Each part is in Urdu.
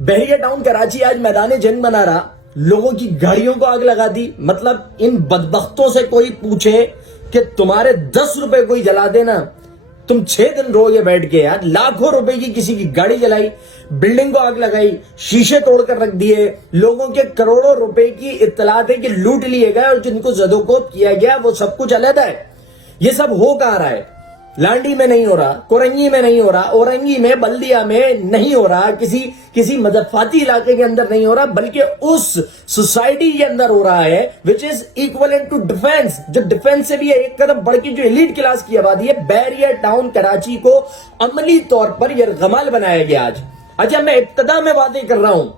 بحریہ ٹاؤن کراچی آج میدان جنگ بنا رہا, لوگوں کی گاڑیوں کو آگ لگا دی. مطلب ان بدبختوں سے کوئی پوچھے کہ تمہارے 10 روپے کوئی جلا دینا, تم 6 دن رو گے بیٹھ کے. یار لاکھوں روپے کی کسی کی گاڑی جلائی, بلڈنگ کو آگ لگائی, شیشے توڑ کر رکھ دیے, لوگوں کے کروڑوں روپے کی اطلاعات ہے کہ لوٹ لیے گئے, اور جن کو زدوکوب کیا گیا وہ سب کچھ علیحدہ ہے. یہ سب ہو کہاں رہا ہے؟ لانڈی میں نہیں ہو رہا, کورنگی میں نہیں ہو رہا, اورنگی میں, بلدیہ میں نہیں ہو رہا, کسی مضافاتی علاقے کے اندر نہیں ہو رہا, بلکہ اس سوسائٹی کے اندر ہو رہا ہے which is equivalent to defense, جو ڈیفنس سے بھی ایک قدم بڑھ کے جو ایلیٹ کلاس کی آبادی ہے. بحریہ ٹاؤن کراچی کو عملی طور پر یرغمال بنایا گیا آج. اچھا, میں ابتدا میں وعدے کر رہا ہوں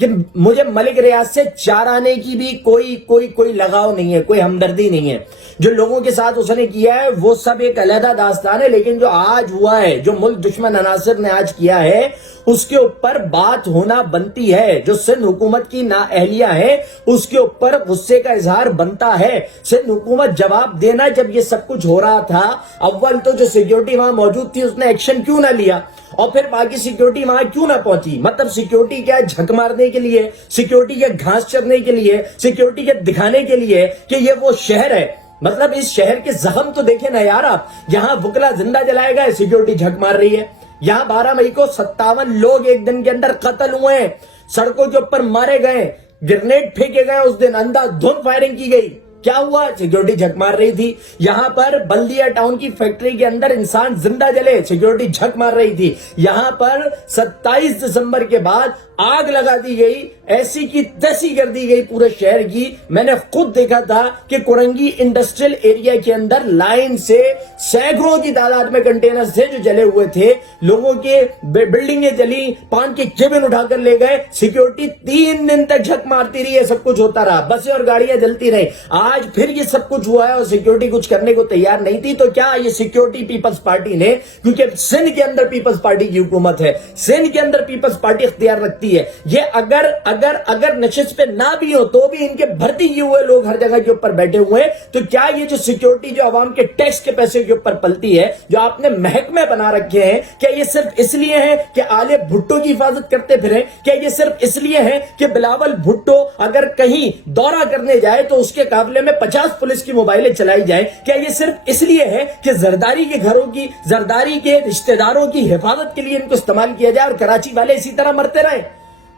کہ مجھے ملک ریاض سے چارانے کی بھی کوئی لگاؤ نہیں ہے, کوئی ہمدردی نہیں ہے. جو لوگوں کے ساتھ اس نے کیا ہے وہ سب ایک علیحدہ داستان ہے, لیکن جو آج ہوا ہے, جو ملک دشمن عناصر نے آج کیا ہے, اس کے اوپر بات ہونا بنتی ہے. جو سندھ حکومت کی نااہلیہ ہے اس کے اوپر غصے کا اظہار بنتا ہے. سندھ حکومت جواب دینا. جب یہ سب کچھ ہو رہا تھا, اول تو جو سیکیورٹی وہاں موجود تھی اس نے ایکشن کیوں نہ لیا, اور پھر باقی سیکیورٹی وہاں کیوں نہ پہنچی؟ مطلب سیکیورٹی کیا جھک مارنے کے لیے, سیکیورٹی کے گھاس چرنے کے لیے, سیکیورٹی کے دکھانے کے لیے کہ یہ وہ شہر ہے. مطلب اس شہر کے زخم تو دیکھیں نا یار آپ. یہاں وکلا زندہ جلائے گئے, سیکیورٹی جھک مار رہی ہے. یہاں 12 مئی کو 57 لوگ ایک دن کے اندر قتل ہوئے ہیں, سڑکوں کے اوپر مارے گئے, گرنیڈ پھینکے گئے, اس دن اندھا دھند فائرنگ کی گئی. کیا ہوا؟ سیکیورٹی جھک مار رہی تھی. یہاں پر بلدیہ ٹاؤن کی فیکٹری کے اندر انسان زندہ جلے, سیکیورٹی جھک مار رہی تھی. یہاں پر 27 دسمبر کے بعد آگ لگا دی گئی, ایسی کی تیسی کر دی گئی پورے شہر کی. میں نے خود دیکھا تھا کہ کورنگی انڈسٹریل ایریا کے اندر لائن سے سینکڑوں کی تعداد میں کنٹینر تھے جو جلے ہوئے تھے. لوگوں کے بلڈنگیں جلی, پان کے کیبن اٹھا کر لے گئے. سیکیورٹی 3 دن تک جھک مارتی رہی ہے, سب کچھ ہوتا رہا, بسیں اور گاڑیاں جلتی رہی. آج پھر یہ سب کچھ ہوا ہے اور سیکیورٹی کچھ کرنے کو تیار نہیں تھی. تو کیا یہ سیکیورٹی پیپلز پارٹی نے, کیونکہ سندھ کے اندر پیپلز پارٹی کی حکومت ہے, سندھ کے اندر پیپلز پارٹی اختیار رکھتی ہے, یہ اگر نشست پہ نہ بھی ہو تو بھی ان کے بھرتی کیے ہوئے لوگ ہر جگہ کے اوپر بیٹھے ہوئے ہیں. تو کیا یہ جو سیکیورٹی جو عوام کے ٹیکس کے پیسے کے اوپر پلتی ہے, جو آپ نے محکمے بنا رکھے ہیں, کیا یہ صرف اس لیے ہے کہ آلے بھٹو کی حفاظت کرتے پھریں؟ کیا یہ صرف اس لیے ہے کہ بلاول بھٹو اگر کہیں دورہ کرنے جائے تو اس کے قافلے میں 50 پولیس کی موبائلیں چلائی جائیں؟ کیا یہ صرف اس لیے ہے کہ زرداری کے گھروں کی, زرداری کے رشتہ داروں کی حفاظت کے لیے ان کو استعمال کیا جائے اور کراچی والے اسی طرح مرتے رہے,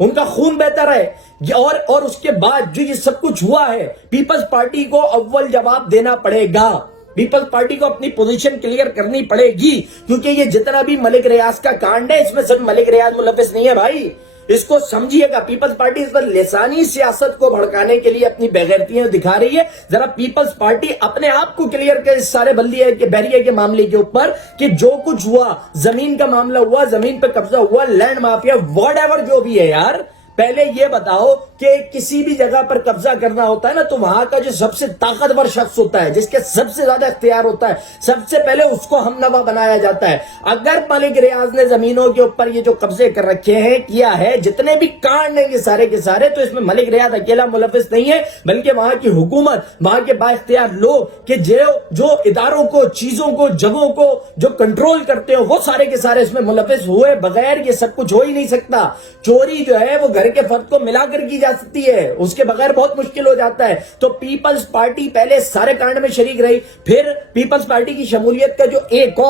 ان کا خون بہتا رہے؟ اور اس کے بعد جو یہ سب کچھ ہوا ہے, پیپلز پارٹی کو اول جواب دینا پڑے گا. پیپلز پارٹی کو اپنی پوزیشن کلیئر کرنی پڑے گی, کیونکہ یہ جتنا بھی ملک ریاض کا کانڈ ہے اس میں صرف ملک ریاض ملوث نہیں ہے بھائی, اس کو سمجھیے گا. پیپلز پارٹی اس پر لسانی سیاست کو بھڑکانے کے لیے اپنی بےغیرتیاں دکھا رہی ہے. ذرا پیپلز پارٹی اپنے آپ کو کلیئر کرے اس سارے بحریہ کے معاملے کے اوپر کہ جو کچھ ہوا, زمین کا معاملہ ہوا, زمین پہ قبضہ ہوا, لینڈ مافیا, واٹ ایور جو بھی ہے یار, پہلے یہ بتاؤ کہ کسی بھی جگہ پر قبضہ کرنا ہوتا ہے نا تو وہاں کا جو سب سے طاقتور شخص ہوتا ہے, جس کے سب سے زیادہ اختیار ہوتا ہے, سب سے پہلے اس کو ہم نوا بنایا جاتا ہے. اگر ملک ریاض نے زمینوں کے اوپر یہ جو قبضے کر رکھے ہیں, کیا ہے, جتنے بھی کانڈ ہیں یہ سارے کے سارے, تو اس میں ملک ریاض اکیلا ملوث نہیں ہے, بلکہ وہاں کی حکومت, وہاں کے با اختیار لوگ کہ جو اداروں کو, چیزوں کو, جگہوں کو جو کنٹرول کرتے ہیں, وہ سارے کے سارے اس میں ملوث ہوئے بغیر یہ سب کچھ ہو ہی نہیں سکتا. چوری جو ہے وہ گھر کے فرد کو ملا کر کی جا سکتی ہے, اس کے بغیر بہت مشکل ہو جاتا ہے. تو پیپلز پارٹی پہلے سارے کانڈ میں شریک رہی. پھر پیپلز پارٹی کی شمولیت کا جو ایک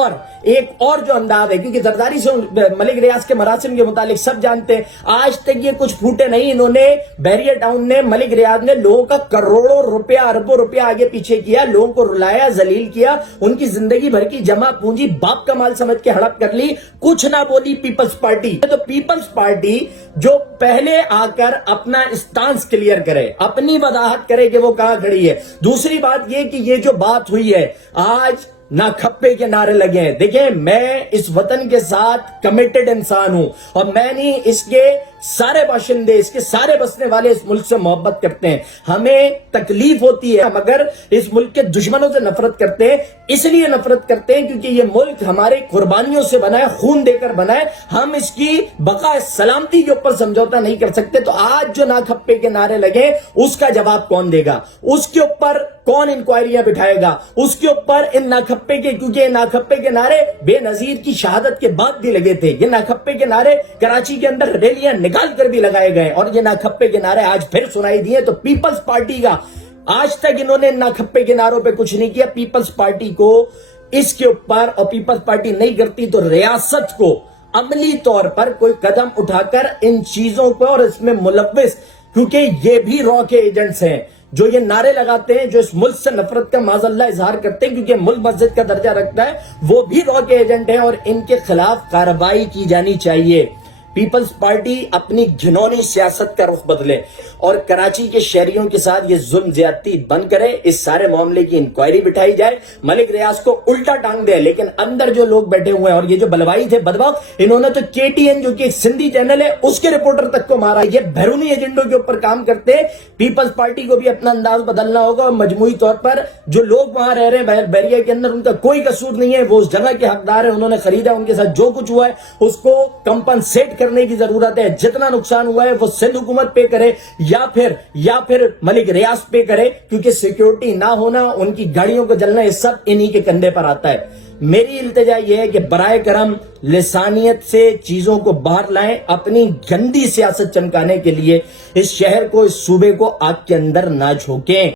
اور جو انداز ہے, کیونکہ زرداری سے ملک ریاض کے مراسم کے متعلق سب جانتے ہیں, آج تک یہ کچھ پھوٹے نہیں. انہوں نے, بحریہ ٹاؤن نے, ملک ریاض نے لوگوں کا کروڑوں روپیہ, اربوں روپیہ آگے پیچھے کیا, لوگوں کو رلایا, ذلیل کیا, ان کی زندگی بھر کی جمع پونجی باپ کا مال سمجھ کے ہڑپ کر لی, کچھ نہ بولی پیپلز پارٹی. تو پیپلز پارٹی جو پہلے آ کر اپنا اسٹانس کلیئر کرے, اپنی وضاحت کرے کہ وہ کہاں کھڑی ہے. دوسری بات یہ کہ یہ جو بات ہوئی ہے آج, نہ کھپے کے نعرے لگے ہیں. دیکھیں, میں اس وطن کے ساتھ کمیٹڈ انسان ہوں, اور میں نہیں, اس کے سارے باشندے, اس کے سارے بسنے والے اس ملک سے محبت کرتے ہیں. ہمیں تکلیف ہوتی ہے مگر اس ملک کے دشمنوں سے نفرت کرتے ہیں. اس لیے نفرت کرتے ہیں کیونکہ یہ ملک ہمارے قربانیوں سے بنا ہے, خون دے کر بنا ہے. ہم اس کی بقا سلامتی کے اوپر سمجھوتا نہیں کر سکتے. تو آج جو ناکھپے کے نعرے لگے, اس کا جواب کون دے گا؟ اس کے اوپر کون انکوائریاں بٹھائے گا؟ اس کے اوپر ان ناکھپے کے, کیونکہ یہ ناکھپے کے نعرے بے نظیر کی شہادت کے بعد بھی لگے تھے. یہ ناکھپے کے نعرے کراچی کے اندر ریلیاں نکال کر بھی لگائے گئے اور یہ ناکھپے کے نعرے آج پھر سنائی دیے. تو پیپلز پارٹی کا آج تک انہوں نے ناکھپے کے نعروں پہ کچھ نہیں کیا. پیپلز پارٹی کو اس کے اوپر، اور پیپلز پارٹی نہیں کرتی تو ریاست کو عملی طور پر کوئی قدم اٹھا کر ان چیزوں کو اور اس میں ملوث، کیونکہ یہ بھی را کے ایجنٹس ہیں جو یہ نعرے لگاتے ہیں، جو اس ملک سے نفرت کا معاذ اللہ اظہار کرتے ہیں کیونکہ ملک مسجد کا درجہ رکھتا ہے، وہ بھی را کے ایجنٹ ہیں اور ان کے خلاف کارروائی کی جانی چاہیے. پیپلز پارٹی اپنی گھنونی سیاست کا رخ بدلے اور کراچی کے شہریوں کے ساتھ یہ ظلم زیادتی بند کرے. اس سارے معاملے کی انکوائری بٹھائی جائے، ملک ریاض کو الٹا ٹانگ دے. لیکن اندر جو لوگ بیٹھے ہوئے ہیں اور یہ جو بلوائی تھے بدبخت، انہوں نے تو KTN جو کہ ایک سندھی چینل ہے اس کے رپورٹر تک کو مارا. یہ بیرونی ایجنڈوں کے اوپر کام کرتے. پیپلز پارٹی کو بھی اپنا انداز بدلنا ہوگا اور مجموعی طور پر جو لوگ وہاں رہ رہے ہیں بیریا کے اندر، ان کا کوئی قصور نہیں ہے، وہ اس جگہ کے حقدار ہیں، انہوں نے خریدا، ان کے ساتھ جو کچھ ہوا ہے اس کو کمپنسیٹ کرنے کی ضرورت ہے. جتنا نقصان ہوا ہے وہ سندھ حکومت پے کرے یا پھر ملک ریاض پے کرے، کیونکہ سیکیورٹی نہ ہونا، ان کی گاڑیوں کو جلنا، یہ سب انہی کے کندھے پر آتا ہے. میری التجا یہ ہے کہ برائے کرم لسانیت سے چیزوں کو باہر لائیں. اپنی گندی سیاست چمکانے کے لیے اس شہر کو، اس صوبے کو آگ کے اندر نہ جھونکیں.